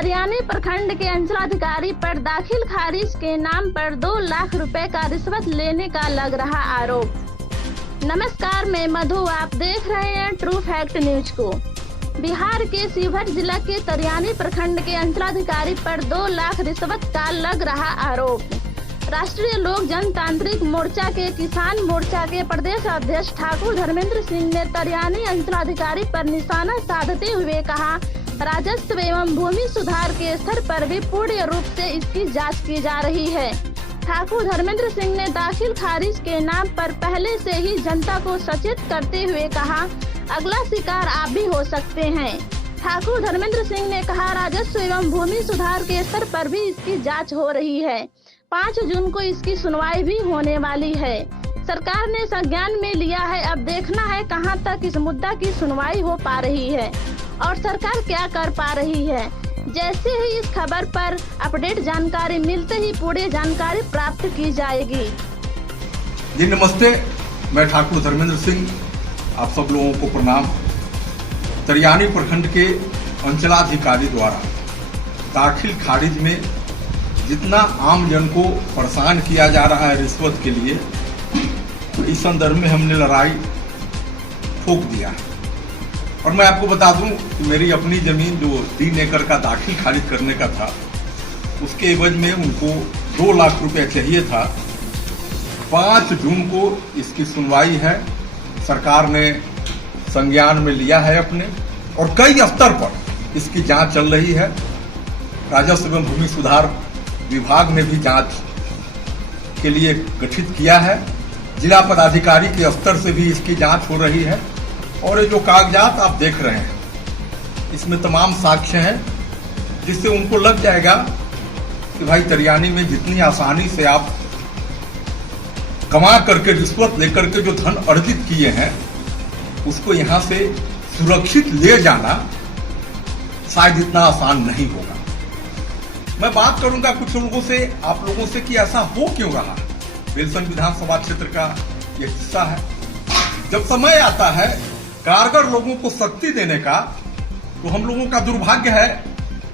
तरियानी प्रखंड के अंचलाधिकारी पर दाखिल खारिज के नाम पर 2 लाख रुपए का रिश्वत लेने का लग रहा आरोप। नमस्कार, मैं मधु, आप देख रहे हैं ट्रू फैक्ट न्यूज को। बिहार के शिवहर जिला के तरियानी प्रखंड के अंचलाधिकारी पर 2 लाख रिश्वत का लग रहा आरोप। राष्ट्रीय लोक जनतांत्रिक मोर्चा के किसान मोर्चा के प्रदेश अध्यक्ष ठाकुर धर्मेंद्र सिंह ने तरियानी अंचलाधिकारी पर निशाना साधते हुए कहा, राजस्व एवं भूमि सुधार के स्तर पर भी पूर्ण रूप से इसकी जांच की जा रही है। ठाकुर धर्मेंद्र सिंह ने दाखिल खारिज के नाम पर पहले से ही जनता को सचेत करते हुए कहा, अगला शिकार आप भी हो सकते हैं। ठाकुर धर्मेंद्र सिंह ने कहा, राजस्व एवं भूमि सुधार के स्तर पर भी इसकी जांच हो रही है। 5 जून को इसकी सुनवाई भी होने वाली है। सरकार ने संज्ञान में लिया है, अब देखना है कहां तक इस मुद्दा की सुनवाई हो पा रही है और सरकार क्या कर पा रही है। जैसे ही इस खबर पर अपडेट जानकारी मिलते ही पूरी जानकारी प्राप्त की जाएगी। जी नमस्ते, मैं ठाकुर धर्मेंद्र सिंह, आप सब लोगों को प्रणाम। तरियानी प्रखंड के अंचलाधिकारी द्वारा दाखिल खारिज में जितना आम जन को परेशान किया जा रहा है रिश्वत के लिए, इस संदर्भ में हमने लड़ाई ठोक दिया है। और मैं आपको बता दूं कि मेरी अपनी जमीन जो 3 एकड़ का दाखिल खारिज करने का था, उसके एवज में उनको 2 लाख रुपए चाहिए था। 5 जून को इसकी सुनवाई है, सरकार ने संज्ञान में लिया है अपने, और कई स्तर पर इसकी जांच चल रही है। राजस्व एवं भूमि सुधार विभाग ने भी जांच के लिए गठित किया है। जिला पदाधिकारी के स्तर से भी इसकी जांच हो रही है। और ये जो कागजात आप देख रहे हैं, इसमें तमाम साक्ष्य हैं, जिससे उनको लग जाएगा कि भाई तरियानी में जितनी आसानी से आप कमा करके रिश्वत लेकर के जो धन अर्जित किए हैं, उसको यहां से सुरक्षित ले जाना शायद इतना आसान नहीं होगा। मैं बात करूंगा कुछ लोगों से, आप लोगों से, कि ऐसा हो क्यों रहा। बेलसन विधानसभा क्षेत्र का यह हिस्सा है। जब समय आता है कारगर लोगों को शक्ति देने का, तो हम लोगों का दुर्भाग्य है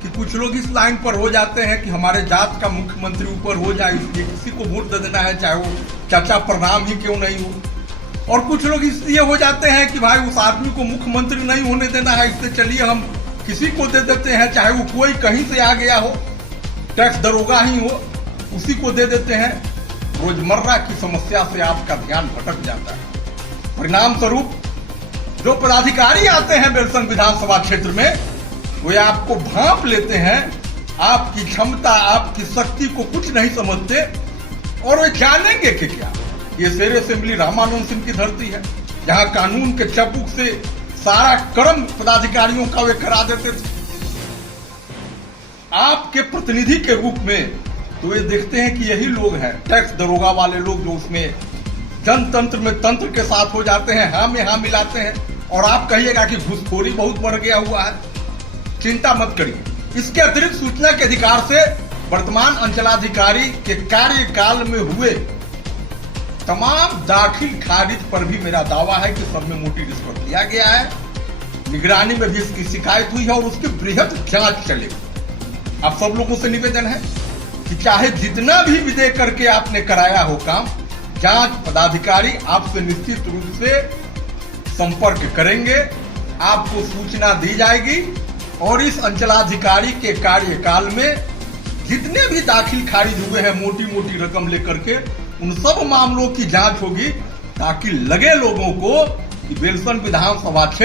कि कुछ लोग इस लाइन पर हो जाते हैं कि हमारे जात का मुख्यमंत्री ऊपर हो जाए, इसलिए किसी को वोट दे देना है, चाहे वो चाचा प्रणाम ही क्यों नहीं हो। और कुछ लोग इसलिए हो जाते हैं कि भाई उस आदमी को मुख्यमंत्री नहीं होने देना है, इससे चलिए हम किसी को दे देते हैं, चाहे वो कोई कहीं से आ गया हो, टैक्स दरोगा ही हो, उसी को दे देते हैं। रोजमर्रा की समस्या से आपका ध्यान भटक जाता है। परिणाम स्वरूप जो पदाधिकारी आते हैं बेलसन विधानसभा क्षेत्र में, वे आपको भांप लेते हैं, आपकी क्षमता, आपकी शक्ति को कुछ नहीं समझते, और वे जानेंगे कि क्या। ये शेर असेंबली रामानंद सिंह की धरती है, जहां कानून के चबुक से सारा कर्म पदाधिकारियों का वे करा देते थे। आपके प्रतिनिधि के रूप में तो ये देखते हैं कि यही लोग हैं, टैक्स दरोगा वाले लोग, जो उसमें जनतंत्र में तंत्र के साथ हो जाते हैं, हाँ में हाँ मिलाते हैं। और आप कहिएगा कि घूसखोरी बहुत बढ़ गया हुआ है, चिंता मत करिए। इसके अतिरिक्त सूचना के अधिकार से वर्तमान अंचलाधिकारी के कार्यकाल में हुए तमाम दाखिल खारिज पर भी मेरा दावा है कि सब में मोटी रिश्वत लिया गया है। निगरानी में भी इसकी शिकायत हुई है और उसकी बृहद जांच चलेगी। आप सब लोगों से निवेदन है कि चाहे जितना भी विदय करके आपने कराया हो काम, जांच पदाधिकारी आपसे निश्चित रूप से संपर्क करेंगे, आपको सूचना दी जाएगी। और इस अंचलाधिकारी के कार्यकाल में जितने भी दाखिल खारिज हुए हैं मोटी मोटी रकम लेकर के, उन सब मामलों की जांच होगी, ताकि लगे लोगों को कि बेलसन विधानसभा क्षेत्र